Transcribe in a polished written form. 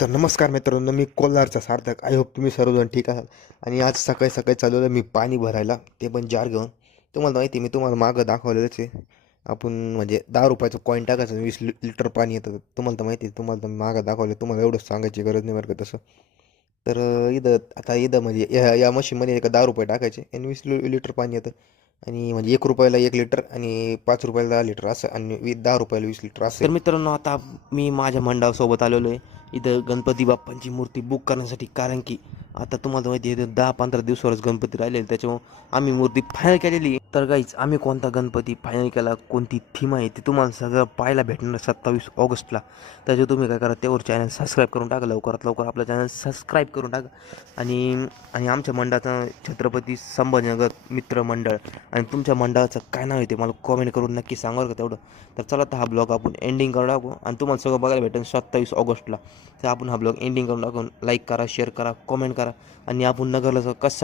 तर नमस्कार मित्रांनो, मी कोल्हारचा सार्थक. आय होप तुम्ही सर्वजण ठीक आहात. आणि आज सकाळी सकाळी चालवलं मी पाणी भरायला, ते पण जार घेऊन. तुम्हाला माहिती आहे, मी तुम्हाला मागं दाखवलेलंच आहे. आपण म्हणजे 10 रुपयाचं कॉईन टाकायचं, 20 लिटर पाणी येतं. तुम्हाला तर माहिती आहे, तुम्हाला तर मागं दाखवलं. तुम्हाला एवढंच सांगायची गरज नाही बरं का तसं. तर इथं म्हणजे या मशीनमध्ये का 10 रुपये टाकायचे आणि 20 लिटर पाणी येतं. आणि म्हणजे 1 रुपयाला 1 लिटर आणि 5 रुपयाला 10 लिटर असं, आणि 10 रुपयाला 20 लिटर असं तर आहे. मित्रांनो, आता मी माझ्या मंडळासोबत आलेलो आहे इथं गणपती बाप्पांची मूर्ती बुक करण्यासाठी. कारण की आता तुम्हाला माहिती आहे 10-15 दिवसावरच गणपती राहिलेले, त्याच्यामुळं आम्ही मूर्ती फायनल केलेली आहे. तर गाईच, आम्ही कोणता गणपती फायनल केला, कोणती थीम आहे ते तुम्हाला सगळं पाहायला भेटणार 27 ऑगस्टला. त्याच्यावर तुम्ही काय करा, त्यावर चॅनल सबस्क्राईब करून टाका. लवकरात लवकर आपलं चॅनल सबस्क्राईब करून टाका. आणि आणि आमच्या मंडळाचं छत्रपती संभाजीनगर मित्र मंडळ. आणि तुमच्या मंडळाचं काय नाव आहे ते मला कॉमेंट करून नक्की सांगा का तेवढं. तर चला, तर हा ब्लॉग आपण एंडिंग करून टाकू आणि तुम्हाला सगळं बघायला भेटेल 27 ऑगस्टला. तर आपण हा ब्लॉग एंडिंग करून टाकून लाईक करा, शेअर करा, कॉमेंट करा. आणि आपण नगरला कसं